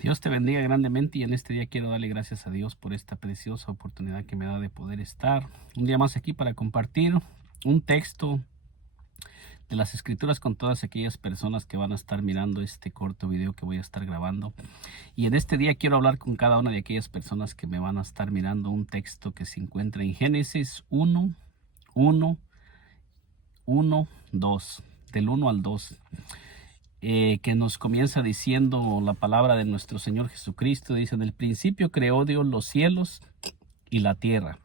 Dios te bendiga grandemente y en este día quiero darle gracias a Dios por esta preciosa oportunidad que me da de poder estar un día más aquí para compartir un texto de las escrituras con todas aquellas personas que van a estar mirando este corto video que voy a estar grabando. Y en este día quiero hablar con cada una de aquellas personas que me van a estar mirando un texto que se encuentra en Génesis 2, del 1 al 2. Que nos comienza diciendo la palabra de nuestro Señor Jesucristo. Dice: en el principio creó Dios los cielos y la tierra.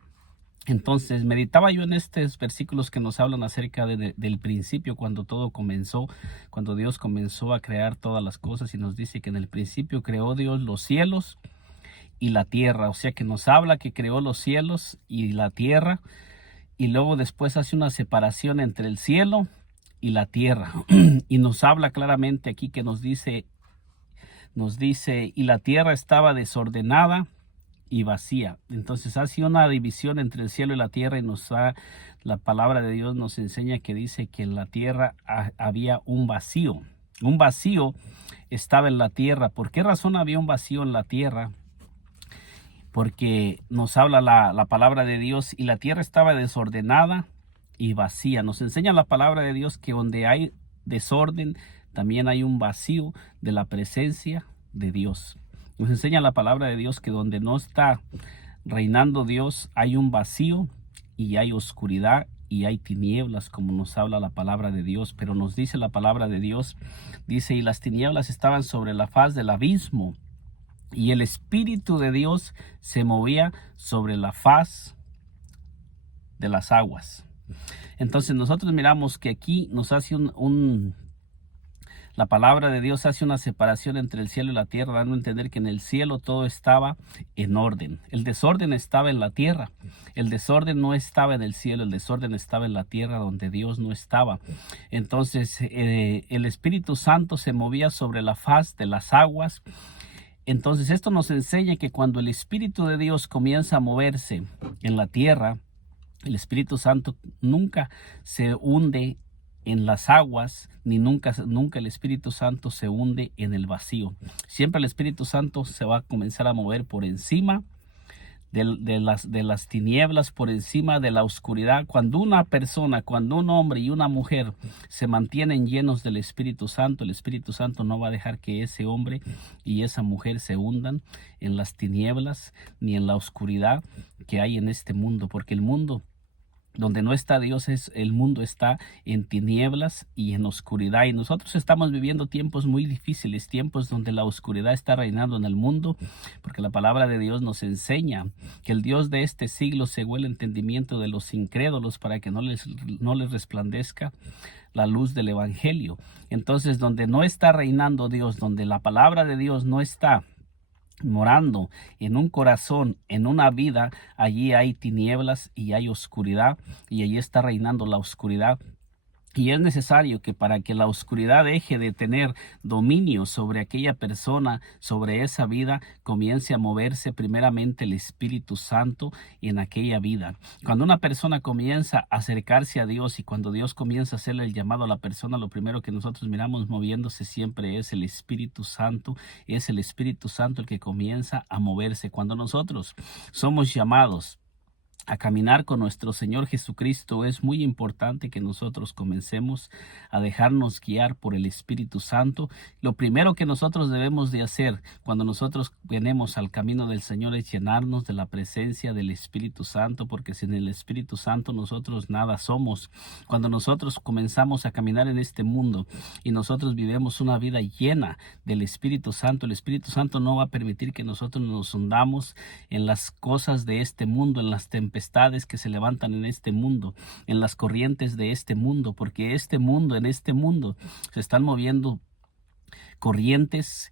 Entonces meditaba yo en estos versículos que nos hablan acerca del principio, cuando todo comenzó, cuando Dios comenzó a crear todas las cosas, y nos dice que en el principio creó Dios los cielos y la tierra. O sea que nos habla que creó los cielos y la tierra, y luego después hace una separación entre el cielo y la tierra. Y nos habla claramente aquí que nos dice, y la tierra estaba desordenada y vacía. Entonces hace una división entre el cielo y la tierra, y la palabra de Dios nos enseña que dice que en la tierra había un vacío. Un vacío estaba en la tierra. ¿Por qué razón había un vacío en la tierra? Porque nos habla la palabra de Dios, y la tierra estaba desordenada y vacía. Nos enseña la palabra de Dios que donde hay desorden, también hay un vacío de la presencia de Dios. Nos enseña la palabra de Dios que donde no está reinando Dios, hay un vacío y hay oscuridad y hay tinieblas, como nos habla la palabra de Dios. Pero nos dice la palabra de Dios, dice: y las tinieblas estaban sobre la faz del abismo, y el Espíritu de Dios se movía sobre la faz de las aguas. Entonces nosotros miramos que aquí nos hace la palabra de Dios hace una separación entre el cielo y la tierra, dando a entender que en el cielo todo estaba en orden. El desorden estaba en la tierra. El desorden no estaba en el cielo, el desorden estaba en la tierra donde Dios no estaba. Entonces el Espíritu Santo se movía sobre la faz de las aguas. Entonces esto nos enseña que cuando el Espíritu de Dios comienza a moverse en la tierra, el Espíritu Santo nunca se hunde en las aguas, ni nunca el Espíritu Santo se hunde en el vacío. Siempre el Espíritu Santo se va a comenzar a mover por encima de las tinieblas, por encima de la oscuridad. Cuando una persona, cuando un hombre y una mujer se mantienen llenos del Espíritu Santo, el Espíritu Santo no va a dejar que ese hombre y esa mujer se hundan en las tinieblas ni en la oscuridad que hay en este mundo, porque el mundo donde no está Dios, el mundo está en tinieblas y en oscuridad. Y nosotros estamos viviendo tiempos muy difíciles, tiempos donde la oscuridad está reinando en el mundo, porque la palabra de Dios nos enseña que el Dios de este siglo cegó el entendimiento de los incrédulos para que no les resplandezca la luz del evangelio. Entonces, donde no está reinando Dios, donde la palabra de Dios no está morando en un corazón, en una vida, allí hay tinieblas y hay oscuridad, y allí está reinando la oscuridad. Y es necesario que para que la oscuridad deje de tener dominio sobre aquella persona, sobre esa vida, comience a moverse primeramente el Espíritu Santo en aquella vida. Cuando una persona comienza a acercarse a Dios, y cuando Dios comienza a hacerle el llamado a la persona, lo primero que nosotros miramos moviéndose siempre es el Espíritu Santo. Es el Espíritu Santo el que comienza a moverse. Cuando nosotros somos llamados a caminar con nuestro Señor Jesucristo, es muy importante que nosotros comencemos a dejarnos guiar por el Espíritu Santo. Lo primero que nosotros debemos de hacer cuando nosotros venimos al camino del Señor es llenarnos de la presencia del Espíritu Santo, porque sin el Espíritu Santo nosotros nada somos. Cuando nosotros comenzamos a caminar en este mundo y nosotros vivimos una vida llena del Espíritu Santo, el Espíritu Santo no va a permitir que nosotros nos hundamos en las cosas de este mundo, en las tempestades que se levantan en este mundo, en las corrientes de este mundo, porque en este mundo se están moviendo corrientes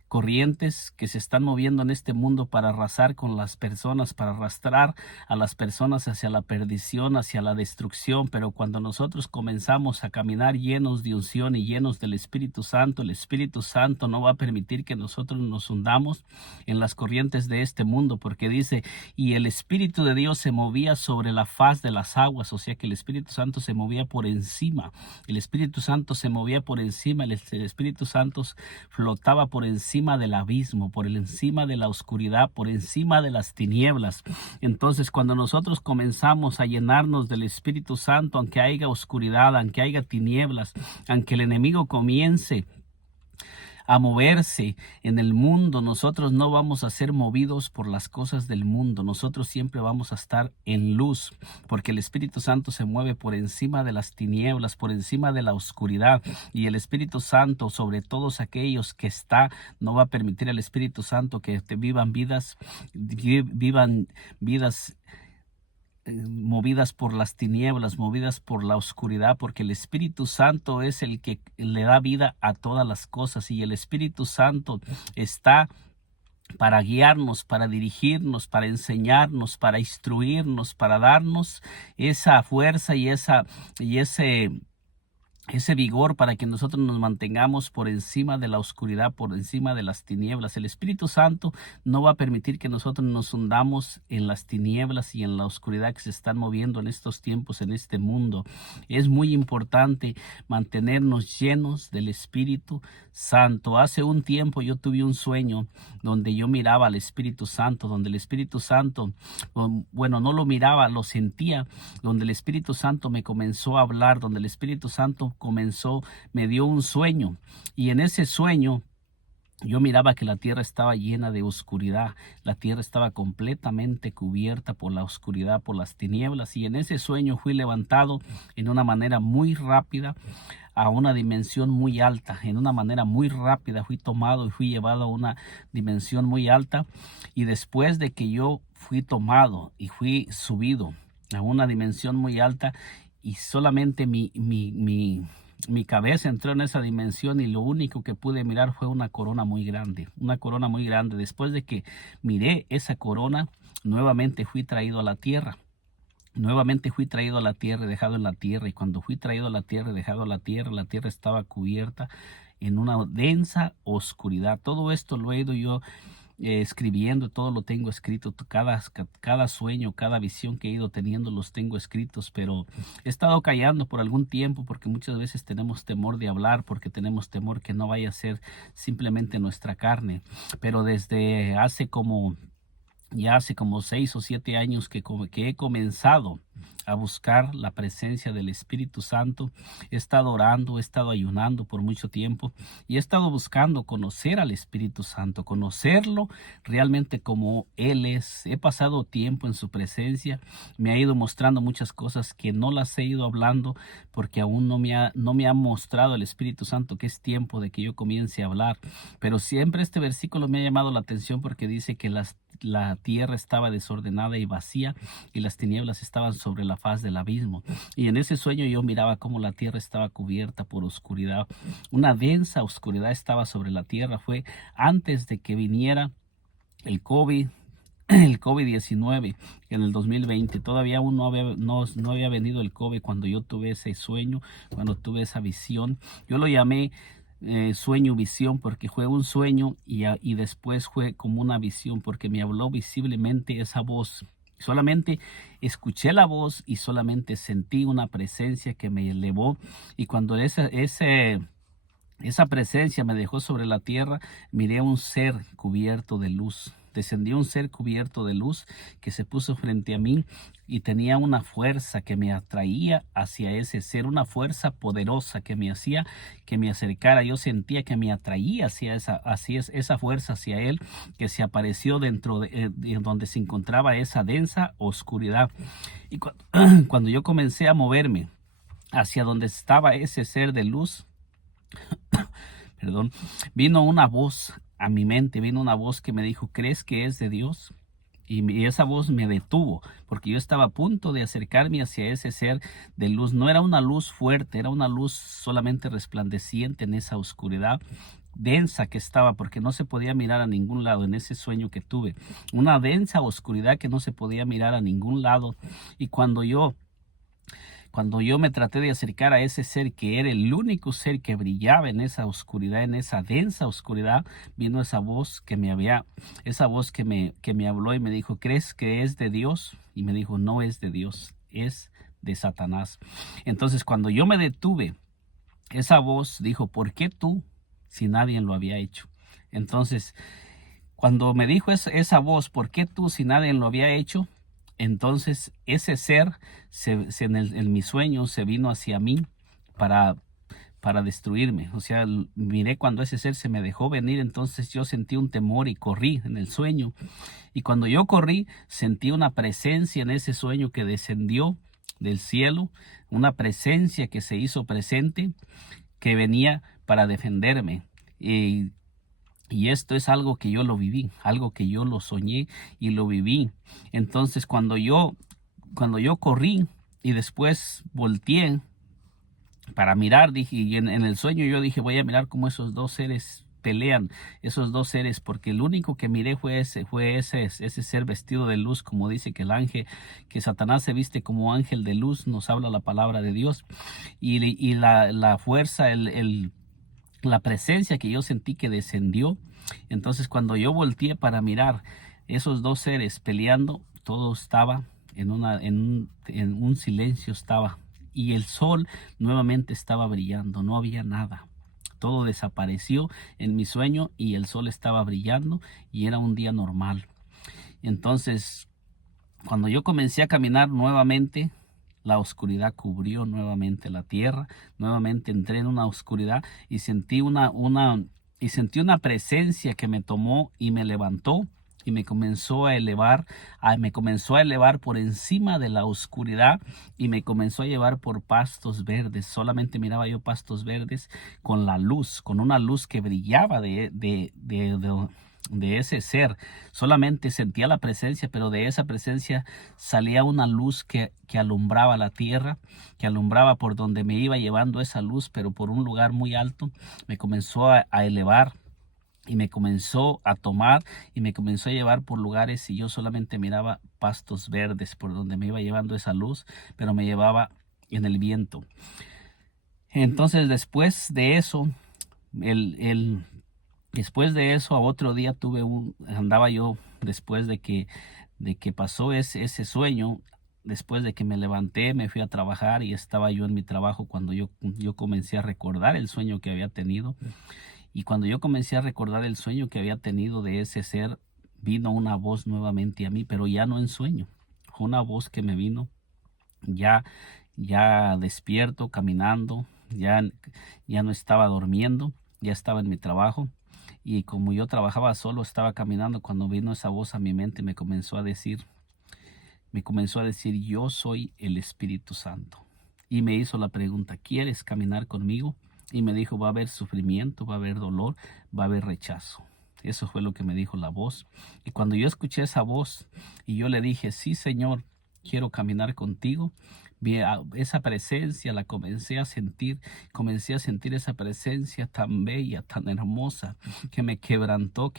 que se están moviendo en este mundo para arrasar con las personas, para arrastrar a las personas hacia la perdición, hacia la destrucción. Pero cuando nosotros comenzamos a caminar llenos de unción y llenos del Espíritu Santo, el Espíritu Santo no va a permitir que nosotros nos hundamos en las corrientes de este mundo, porque dice: y el Espíritu de Dios se movía sobre la faz de las aguas. O sea que el Espíritu Santo se movía por encima. El Espíritu Santo se movía por encima. El Espíritu Santo flotaba por encima encima del abismo, por encima de la oscuridad, por encima de las tinieblas. Entonces, cuando nosotros comenzamos a llenarnos del Espíritu Santo, aunque haya oscuridad, aunque haya tinieblas, aunque el enemigo comience a moverse en el mundo, nosotros no vamos a ser movidos por las cosas del mundo. Nosotros siempre vamos a estar en luz, porque el Espíritu Santo se mueve por encima de las tinieblas, por encima de la oscuridad, y el Espíritu Santo sobre todos aquellos que no va a permitir al Espíritu Santo que vivan vidas movidas por las tinieblas, movidas por la oscuridad, porque el Espíritu Santo es el que le da vida a todas las cosas, y el Espíritu Santo está para guiarnos, para dirigirnos, para enseñarnos, para instruirnos, para darnos esa fuerza y ese vigor para que nosotros nos mantengamos por encima de la oscuridad, por encima de las tinieblas. El Espíritu Santo no va a permitir que nosotros nos hundamos en las tinieblas y en la oscuridad que se están moviendo en estos tiempos, en este mundo. Es muy importante mantenernos llenos del Espíritu Santo. Hace un tiempo yo tuve un sueño donde yo miraba al Espíritu Santo, donde el Espíritu Santo, bueno, no lo miraba, lo sentía, donde el Espíritu Santo me comenzó a hablar, donde el Espíritu Santo me dio un sueño, y en ese sueño yo miraba que la tierra estaba llena de oscuridad, la tierra estaba completamente cubierta por la oscuridad, por las tinieblas, y en ese sueño fui levantado en una manera muy rápida a una dimensión muy alta. En una manera muy rápida fui tomado y fui llevado a una dimensión muy alta, y después de que yo fui tomado y fui subido a una dimensión muy alta, y solamente mi cabeza entró en esa dimensión, y lo único que pude mirar fue una corona muy grande, una corona muy grande. Después de que miré esa corona, nuevamente fui traído a la tierra. Nuevamente fui traído a la tierra y dejado en la tierra, y cuando fui traído a la tierra y dejado a la tierra estaba cubierta en una densa oscuridad. Todo esto lo he ido yo escribiendo, todo lo tengo escrito, cada sueño, cada visión que he ido teniendo los tengo escritos, pero he estado callando por algún tiempo porque muchas veces tenemos temor de hablar, porque tenemos temor que no vaya a ser simplemente nuestra carne. Pero desde hace como 6 o 7 años que he comenzado a buscar la presencia del Espíritu Santo. He estado orando, he estado ayunando por mucho tiempo, y he estado buscando conocer al Espíritu Santo, conocerlo realmente como Él es. He pasado tiempo en su presencia, me ha ido mostrando muchas cosas que no las he ido hablando porque aún no me ha mostrado el Espíritu Santo que es tiempo de que yo comience a hablar. Pero siempre este versículo me ha llamado la atención porque dice que la tierra estaba desordenada y vacía, y las tinieblas estaban sobre la faz del abismo. Y en ese sueño yo miraba cómo la tierra estaba cubierta por oscuridad. Una densa oscuridad estaba sobre la tierra. Fue antes de que viniera el COVID-19 en el 2020. Todavía aún no había venido el COVID cuando yo tuve ese sueño, cuando tuve esa visión. Yo lo llamé sueño visión porque fue un sueño y después fue como una visión, porque me habló visiblemente esa voz. Solamente escuché la voz y solamente sentí una presencia que me elevó, y cuando esa presencia me dejó sobre la tierra, miré un ser cubierto de luz. Descendió un ser cubierto de luz que se puso frente a mí, y tenía una fuerza que me atraía hacia ese ser, una fuerza poderosa que me hacía que me acercara. Yo sentía que me atraía hacia esa fuerza, hacia él, que se apareció dentro de donde se encontraba esa densa oscuridad. Y cuando yo comencé a moverme hacia donde estaba ese ser de luz, vino una voz a mi mente, vino una voz que me dijo: ¿crees que es de Dios? Y esa voz me detuvo, porque yo estaba a punto de acercarme hacia ese ser de luz. No era una luz fuerte, era una luz solamente resplandeciente en esa oscuridad densa que estaba, porque no se podía mirar a ningún lado en ese sueño que tuve. Una densa oscuridad que no se podía mirar a ningún lado. Y cuando yo me traté de acercar a ese ser, que era el único ser que brillaba en esa oscuridad, en esa densa oscuridad, vino esa voz que me habló y me dijo: ¿crees que es de Dios? Y me dijo: no es de Dios, es de Satanás. Entonces, cuando yo me detuve, esa voz dijo: ¿por qué tú, si nadie lo había hecho? Entonces, cuando me dijo esa voz, ¿por qué tú si nadie lo había hecho? Entonces ese ser en mi sueño se vino hacia mí para, para destruirme. O sea, miré cuando ese ser se me dejó venir, entonces yo sentí un temor y corrí en el sueño. Y cuando yo corrí, sentí una presencia en ese sueño que descendió del cielo, una presencia que se hizo presente, que venía para defenderme. Y esto es algo que yo lo viví, algo que yo lo soñé y lo viví. Entonces, cuando yo corrí y después volteé para mirar, dije, y en el sueño yo dije, voy a mirar cómo esos dos seres pelean, esos dos seres, porque el único que miré fue ese ser vestido de luz, como dice que el ángel, que Satanás se viste como ángel de luz, nos habla la palabra de Dios, y la fuerza, la presencia que yo sentí que descendió. Entonces cuando yo volteé para mirar esos dos seres peleando, todo estaba en un silencio estaba, y el sol nuevamente estaba brillando, no había nada. Todo desapareció en mi sueño y el sol estaba brillando y era un día normal. Entonces, cuando yo comencé a caminar nuevamente, la oscuridad cubrió nuevamente la tierra. Nuevamente entré en una oscuridad y sentí una presencia que me tomó y me levantó y me comenzó a elevar por encima de la oscuridad y me comenzó a llevar por pastos verdes. Solamente miraba yo pastos verdes con la luz, con una luz que brillaba de ese ser. Solamente sentía la presencia, pero de esa presencia salía una luz que alumbraba la tierra, que alumbraba por donde me iba llevando esa luz, pero por un lugar muy alto. Me comenzó a elevar y me comenzó a tomar y me comenzó a llevar por lugares y yo solamente miraba pastos verdes por donde me iba llevando esa luz, pero me llevaba en el viento. Entonces después de eso, después de eso, a otro día andaba yo después de que pasó ese sueño. Después de que me levanté, me fui a trabajar y estaba yo en mi trabajo cuando yo comencé a recordar el sueño que había tenido. Y cuando yo comencé a recordar el sueño que había tenido de ese ser, vino una voz nuevamente a mí, pero ya no en sueño. Una voz que me vino ya, ya despierto, caminando, ya no estaba durmiendo, ya estaba en mi trabajo. Y como yo trabajaba solo, estaba caminando, cuando vino esa voz a mi mente, me comenzó a decir, yo soy el Espíritu Santo. Y me hizo la pregunta, ¿quieres caminar conmigo? Y me dijo, va a haber sufrimiento, va a haber dolor, va a haber rechazo. Eso fue lo que me dijo la voz. Y cuando yo escuché esa voz y yo le dije, sí, Señor, quiero caminar contigo, esa presencia la comencé a sentir esa presencia tan bella, tan hermosa, que me quebrantó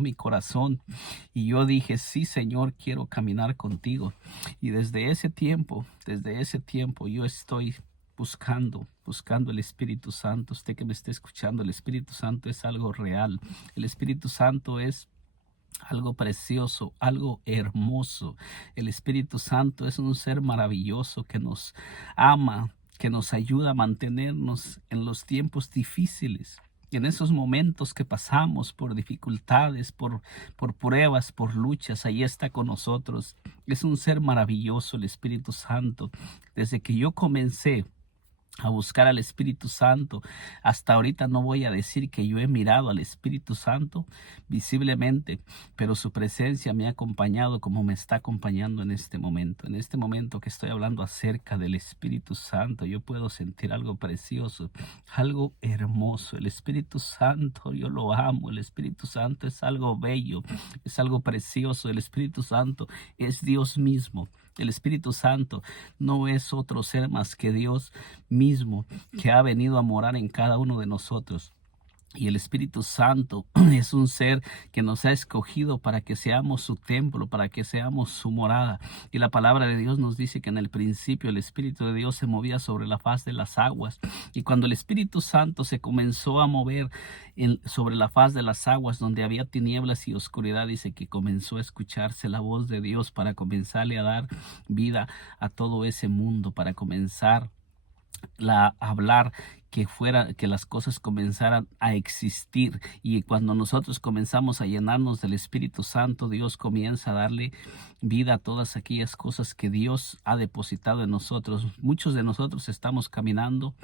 mi corazón. Y yo dije, sí, Señor, quiero caminar contigo. Y desde ese tiempo yo estoy buscando el Espíritu Santo. Usted que me esté escuchando, el Espíritu Santo es algo real. El Espíritu Santo es algo precioso, algo hermoso. El Espíritu Santo es un ser maravilloso que nos ama, que nos ayuda a mantenernos en los tiempos difíciles. En esos momentos que pasamos por dificultades, por pruebas, por luchas, ahí está con nosotros. Es un ser maravilloso el Espíritu Santo. Desde que yo comencé a buscar al Espíritu Santo, hasta ahorita no voy a decir que yo he mirado al Espíritu Santo visiblemente, pero su presencia me ha acompañado como me está acompañando en este momento. En este momento que estoy hablando acerca del Espíritu Santo, yo puedo sentir algo precioso, algo hermoso. El Espíritu Santo, yo lo amo. El Espíritu Santo es algo bello, es algo precioso. El Espíritu Santo es Dios mismo. El Espíritu Santo no es otro ser más que Dios mismo, que ha venido a morar en cada uno de nosotros. Y el Espíritu Santo es un ser que nos ha escogido para que seamos su templo, para que seamos su morada. Y la palabra de Dios nos dice que en el principio el Espíritu de Dios se movía sobre la faz de las aguas. Y cuando el Espíritu Santo se comenzó a mover sobre la faz de las aguas donde había tinieblas y oscuridad, dice que comenzó a escucharse la voz de Dios para comenzarle a dar vida a todo ese mundo, para comenzar hablar que las cosas comenzaran a existir. Y cuando nosotros comenzamos a llenarnos del Espíritu Santo, Dios comienza a darle vida a todas aquellas cosas que Dios ha depositado en nosotros. Muchos de nosotros estamos caminando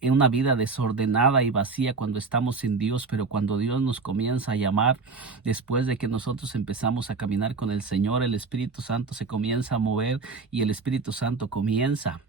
en una vida desordenada y vacía cuando estamos sin Dios, pero cuando Dios nos comienza a llamar, después de que nosotros empezamos a caminar con el Señor, el Espíritu Santo se comienza a mover y el Espíritu Santo comienza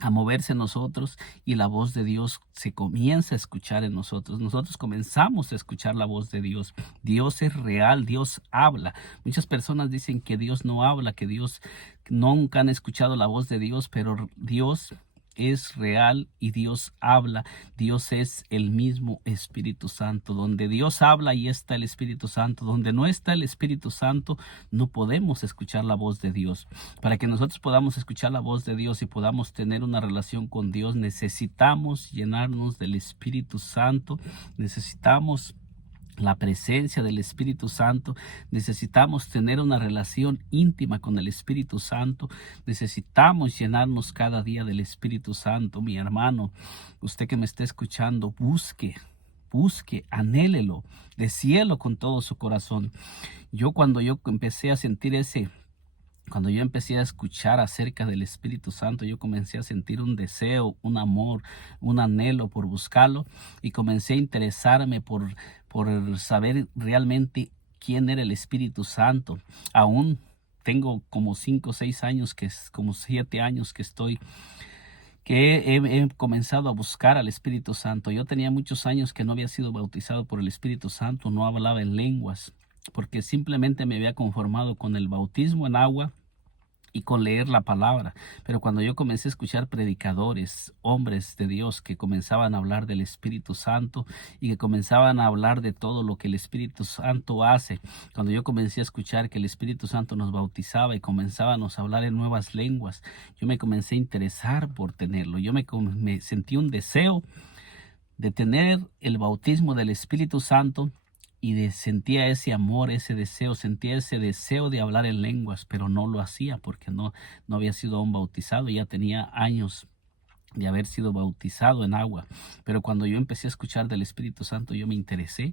a moverse en nosotros y la voz de Dios se comienza a escuchar en nosotros. Nosotros comenzamos a escuchar la voz de Dios. Dios es real, Dios habla. Muchas personas dicen que Dios no habla, que Dios nunca han escuchado la voz de Dios, pero Dios es real y Dios habla. Dios es el mismo Espíritu Santo. Donde Dios habla, ahí está el Espíritu Santo. Donde no está el Espíritu Santo, no podemos escuchar la voz de Dios. Para que nosotros podamos escuchar la voz de Dios y podamos tener una relación con Dios, necesitamos llenarnos del Espíritu Santo. Necesitamos la presencia del Espíritu Santo. Necesitamos tener una relación íntima con el Espíritu Santo. Necesitamos llenarnos cada día del Espíritu Santo. Mi hermano, usted que me está escuchando, busque, anhélelo, deséelo con todo su corazón. Cuando yo empecé a sentir cuando yo empecé a escuchar acerca del Espíritu Santo, yo comencé a sentir un deseo, un amor, un anhelo por buscarlo y comencé a interesarme por saber realmente quién era el Espíritu Santo. Aún tengo como 5 o 6 años, como 7 años que he comenzado a buscar al Espíritu Santo. Yo tenía muchos años que no había sido bautizado por el Espíritu Santo, no hablaba en lenguas, porque simplemente me había conformado con el bautismo en agua y con leer la palabra. Pero cuando yo comencé a escuchar predicadores, hombres de Dios que comenzaban a hablar del Espíritu Santo y que comenzaban a hablar de todo lo que el Espíritu Santo hace, cuando yo comencé a escuchar que el Espíritu Santo nos bautizaba y comenzábamos a hablar en nuevas lenguas, yo me comencé a interesar por tenerlo. Yo me sentí un deseo de tener el bautismo del Espíritu Santo y sentía ese amor, sentía ese deseo de hablar en lenguas, pero no lo hacía porque no había sido aún bautizado. Ya tenía años de haber sido bautizado en agua, pero cuando yo empecé a escuchar del Espíritu Santo, yo me interesé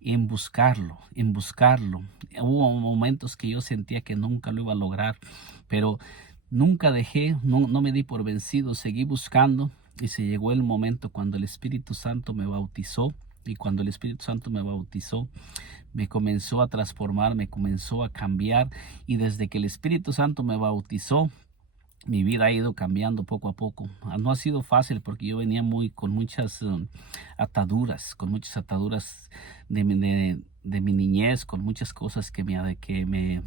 en buscarlo, en buscarlo. Hubo momentos que yo sentía que nunca lo iba a lograr, pero nunca dejé, no me di por vencido, seguí buscando y se llegó el momento cuando el Espíritu Santo me bautizó. Y cuando el Espíritu Santo me bautizó, me comenzó a transformar, me comenzó a cambiar. Y desde que el Espíritu Santo me bautizó, mi vida ha ido cambiando poco a poco. No ha sido fácil porque yo venía con muchas ataduras, de mi niñez, con muchas cosas que me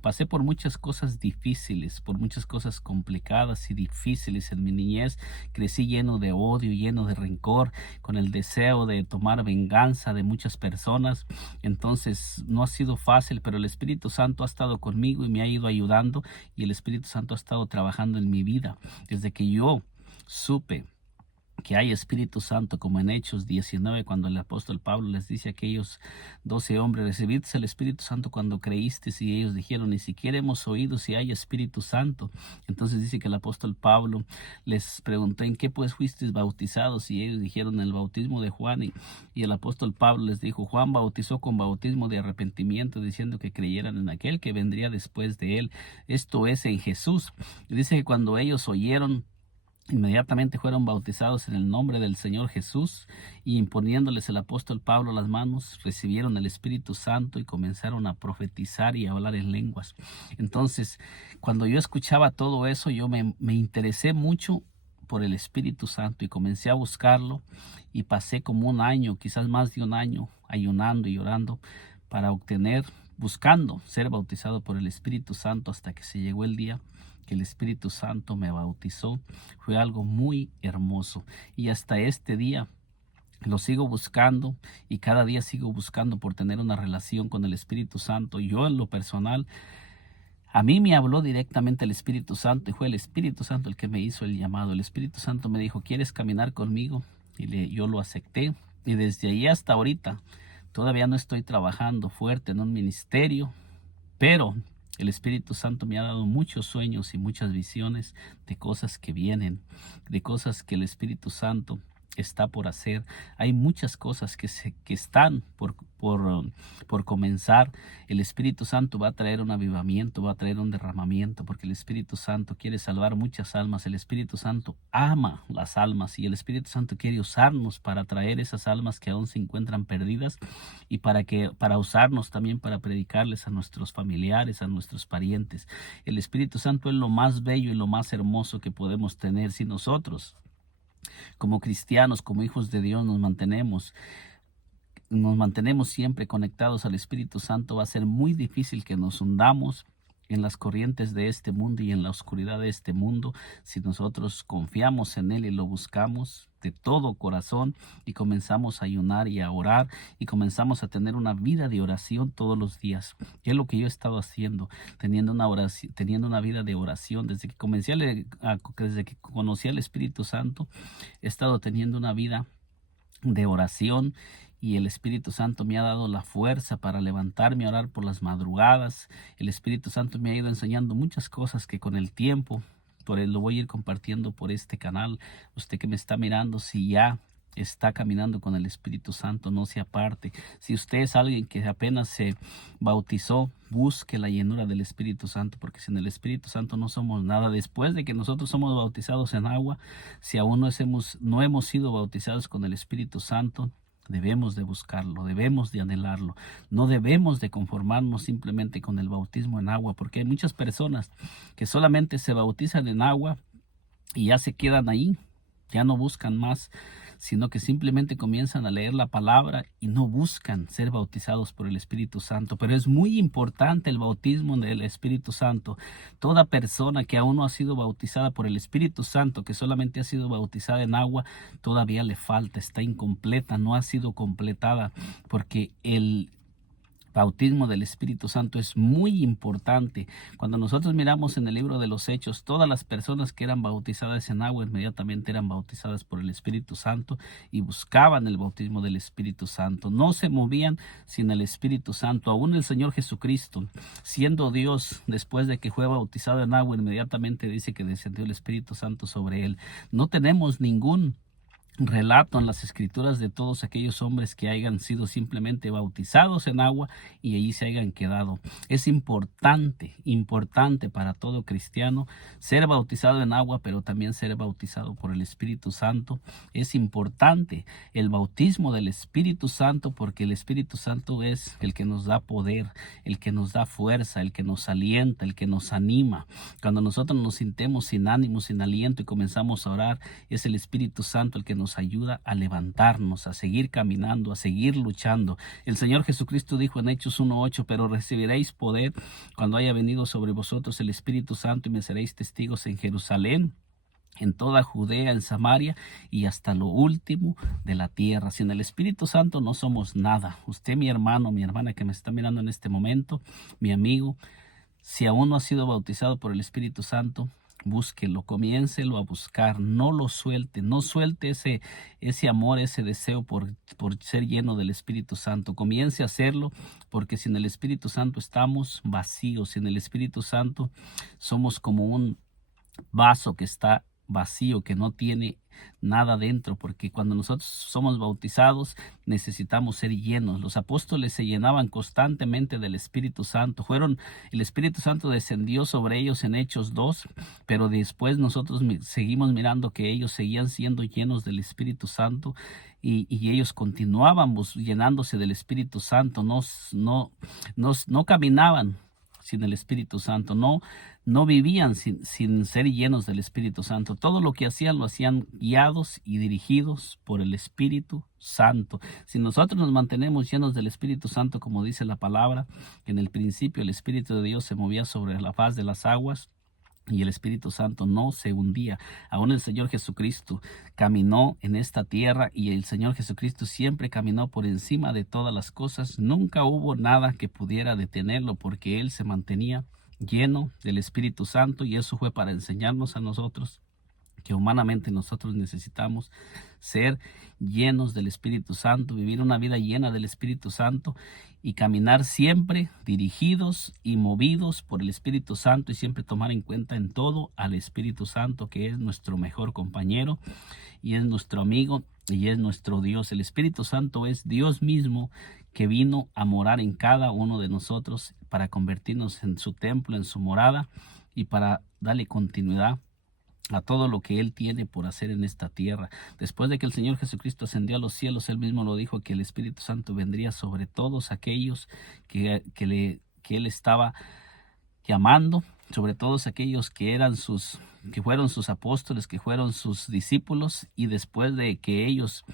pasé por muchas cosas difíciles, por muchas cosas complicadas y difíciles en mi niñez. Crecí lleno de odio, lleno de rencor, con el deseo de tomar venganza de muchas personas. Entonces no ha sido fácil, pero el Espíritu Santo ha estado conmigo y me ha ido ayudando, y el Espíritu Santo ha estado trabajando en mi vida. Desde que yo supe que hay Espíritu Santo, como en Hechos 19, cuando el apóstol Pablo les dice a aquellos 12 hombres: recibiste el Espíritu Santo cuando creísteis, y ellos dijeron: ni siquiera hemos oído si hay Espíritu Santo. Entonces dice que el apóstol Pablo les preguntó: ¿en qué pues fuisteis bautizados? Y ellos dijeron: en el bautismo de Juan. Y el apóstol Pablo les dijo: Juan bautizó con bautismo de arrepentimiento, diciendo que creyeran en aquel que vendría después de él, esto es, en Jesús. Y dice que cuando ellos oyeron, inmediatamente fueron bautizados en el nombre del Señor Jesús, y imponiéndoles el apóstol Pablo las manos, recibieron el Espíritu Santo y comenzaron a profetizar y a hablar en lenguas. Entonces, cuando yo escuchaba todo eso, yo me interesé mucho por el Espíritu Santo y comencé a buscarlo, y pasé como un año, quizás más de un año, ayunando y orando buscando ser bautizado por el Espíritu Santo, hasta que se llegó el día que el Espíritu Santo me bautizó. Fue algo muy hermoso, y hasta este día lo sigo buscando, y cada día sigo buscando por tener una relación con el Espíritu Santo. Yo, en lo personal, a mí me habló directamente el Espíritu Santo, y fue el Espíritu Santo el que me hizo el llamado. El Espíritu Santo me dijo: ¿quieres caminar conmigo? Y yo lo acepté, y desde ahí hasta ahorita todavía no estoy trabajando fuerte en un ministerio, pero El Espíritu Santo me ha dado muchos sueños y muchas visiones de cosas que vienen, de cosas que el Espíritu Santo está por hacer. Hay muchas cosas que están por comenzar. El Espíritu Santo va a traer un avivamiento, va a traer un derramamiento, porque el Espíritu Santo quiere salvar muchas almas. El Espíritu Santo ama las almas y el Espíritu Santo quiere usarnos para traer esas almas que aún se encuentran perdidas y para usarnos también para predicarles a nuestros familiares, a nuestros parientes. El Espíritu Santo es lo más bello y lo más hermoso que podemos tener si nosotros, como cristianos, como hijos de Dios, nos mantenemos siempre conectados al Espíritu Santo. Va a ser muy difícil que nos hundamos en las corrientes de este mundo y en la oscuridad de este mundo si nosotros confiamos en Él y lo buscamos de todo corazón y comenzamos a ayunar y a orar y comenzamos a tener una vida de oración todos los días. ¿Qué es lo que yo he estado haciendo? Teniendo una vida de oración desde que desde que conocí al Espíritu Santo. He estado teniendo una vida de oración y el Espíritu Santo me ha dado la fuerza para levantarme a orar por las madrugadas. El Espíritu Santo me ha ido enseñando muchas cosas que con el tiempo, por él lo voy a ir compartiendo por este canal. Usted que me está mirando, si ya está caminando con el Espíritu Santo, no se aparte. Si usted es alguien que apenas se bautizó, busque la llenura del Espíritu Santo, porque sin el Espíritu Santo no somos nada. Después de que nosotros somos bautizados en agua, si aún no hemos sido bautizados con el Espíritu Santo, debemos de buscarlo, debemos de anhelarlo. No debemos de conformarnos simplemente con el bautismo en agua, porque hay muchas personas que solamente se bautizan en agua y ya se quedan ahí, ya no buscan más, sino que simplemente comienzan a leer la palabra y no buscan ser bautizados por el Espíritu Santo. Pero es muy importante el bautismo del Espíritu Santo. Toda persona que aún no ha sido bautizada por el Espíritu Santo, que solamente ha sido bautizada en agua, todavía le falta, está incompleta, no ha sido completada, porque el bautismo del Espíritu Santo es muy importante. Cuando nosotros miramos en el libro de los Hechos, todas las personas que eran bautizadas en agua inmediatamente eran bautizadas por el Espíritu Santo y buscaban el bautismo del Espíritu Santo. No se movían sin el Espíritu Santo. Aún el Señor Jesucristo, siendo Dios, después de que fue bautizado en agua, inmediatamente dice que descendió el Espíritu Santo sobre él. No tenemos ningún relato en las escrituras de todos aquellos hombres que hayan sido simplemente bautizados en agua y allí se hayan quedado. Es importante para todo cristiano ser bautizado en agua, pero también ser bautizado por el Espíritu Santo. Es importante el bautismo del Espíritu Santo, porque el Espíritu Santo es el que nos da poder, el que nos da fuerza, el que nos alienta, el que nos anima. Cuando nosotros nos sintemos sin ánimo, sin aliento y comenzamos a orar, es el Espíritu Santo el que nos ayuda a levantarnos, a seguir caminando, a seguir luchando. El Señor Jesucristo dijo en Hechos 1:8: pero recibiréis poder cuando haya venido sobre vosotros el Espíritu Santo y me seréis testigos en Jerusalén, en toda Judea, en Samaria y hasta lo último de la tierra. Sin el Espíritu Santo no somos nada. Usted, mi hermano, mi hermana que me está mirando en este momento, mi amigo, si aún no ha sido bautizado por el Espíritu Santo, búsquelo, comiéncelo a buscar, no lo suelte, no suelte ese amor, ese deseo por ser lleno del Espíritu Santo. Comience a hacerlo, porque sin el Espíritu Santo estamos vacíos. Sin el Espíritu Santo somos como un vaso que está vacío, que no tiene nada dentro, porque cuando nosotros somos bautizados necesitamos ser llenos. Los apóstoles se llenaban constantemente del Espíritu Santo. El Espíritu Santo descendió sobre ellos en Hechos 2, pero después nosotros seguimos mirando que ellos seguían siendo llenos del Espíritu Santo y ellos continuaban llenándose del Espíritu Santo. No caminaban sin el Espíritu Santo, no vivían sin ser llenos del Espíritu Santo. Todo lo que hacían lo hacían guiados y dirigidos por el Espíritu Santo. Si nosotros nos mantenemos llenos del Espíritu Santo, como dice la palabra, en el principio el Espíritu de Dios se movía sobre la faz de las aguas y el Espíritu Santo no se hundía. Aún el Señor Jesucristo caminó en esta tierra y el Señor Jesucristo siempre caminó por encima de todas las cosas. Nunca hubo nada que pudiera detenerlo, porque Él se mantenía lleno del Espíritu Santo, y eso fue para enseñarnos a nosotros que humanamente nosotros necesitamos ser llenos del Espíritu Santo, vivir una vida llena del Espíritu Santo y caminar siempre dirigidos y movidos por el Espíritu Santo y siempre tomar en cuenta en todo al Espíritu Santo, que es nuestro mejor compañero y es nuestro amigo y es nuestro Dios. El Espíritu Santo es Dios mismo que vino a morar en cada uno de nosotros para convertirnos en su templo, en su morada y para darle continuidad a todo lo que Él tiene por hacer en esta tierra. Después de que el Señor Jesucristo ascendió a los cielos, Él mismo lo dijo, que el Espíritu Santo vendría sobre todos aquellos que Él estaba llamando, sobre todos aquellos que fueron sus apóstoles, que fueron sus discípulos, y después de ellos,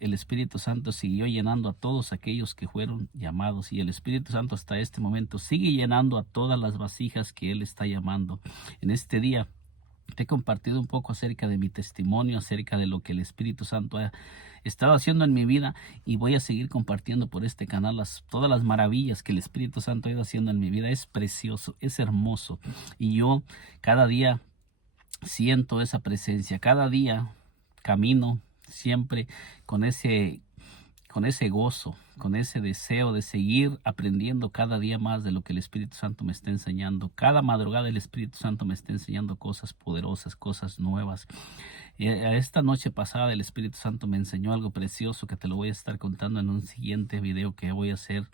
el Espíritu Santo siguió llenando a todos aquellos que fueron llamados. Y el Espíritu Santo hasta este momento sigue llenando a todas las vasijas que Él está llamando. En este día te he compartido un poco acerca de mi testimonio, acerca de lo que el Espíritu Santo ha estado haciendo en mi vida, y voy a seguir compartiendo por este canal todas las maravillas que el Espíritu Santo ha ido haciendo en mi vida. Es precioso, es hermoso, y yo cada día siento esa presencia, cada día camino siempre con ese gozo, con ese deseo de seguir aprendiendo cada día más de lo que el Espíritu Santo me está enseñando. Cada madrugada el Espíritu Santo me está enseñando cosas poderosas, cosas nuevas. Y esta noche pasada el Espíritu Santo me enseñó algo precioso que te lo voy a estar contando en un siguiente video que voy a hacer,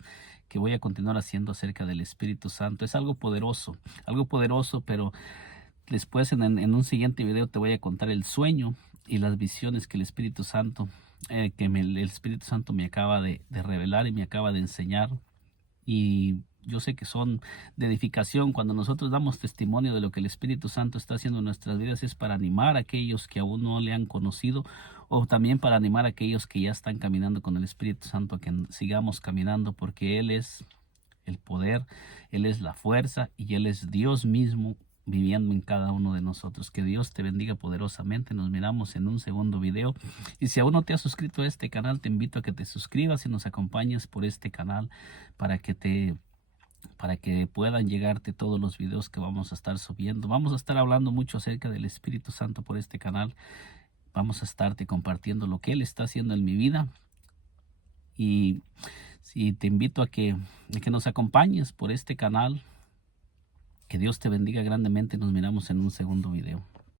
que voy a continuar haciendo acerca del Espíritu Santo. Es algo poderoso, pero después en un siguiente video te voy a contar el sueño y las visiones que el Espíritu Santo el Espíritu Santo me acaba de revelar y me acaba de enseñar. Y yo sé que son de edificación. Cuando nosotros damos testimonio de lo que el Espíritu Santo está haciendo en nuestras vidas, es para animar a aquellos que aún no le han conocido, o también para animar a aquellos que ya están caminando con el Espíritu Santo, a que sigamos caminando, porque Él es el poder, Él es la fuerza y Él es Dios mismo viviendo en cada uno de nosotros. Que Dios te bendiga poderosamente. Nos miramos en un segundo video. Y si aún no te has suscrito a este canal, te invito a que te suscribas y nos acompañes por este canal para que puedan llegarte todos los videos que vamos a estar subiendo. Vamos a estar hablando mucho acerca del Espíritu Santo por este canal. Vamos a estarte compartiendo lo que Él está haciendo en mi vida. Y te invito a que nos acompañes por este canal. Que Dios te bendiga grandemente. Nos miramos en un segundo video.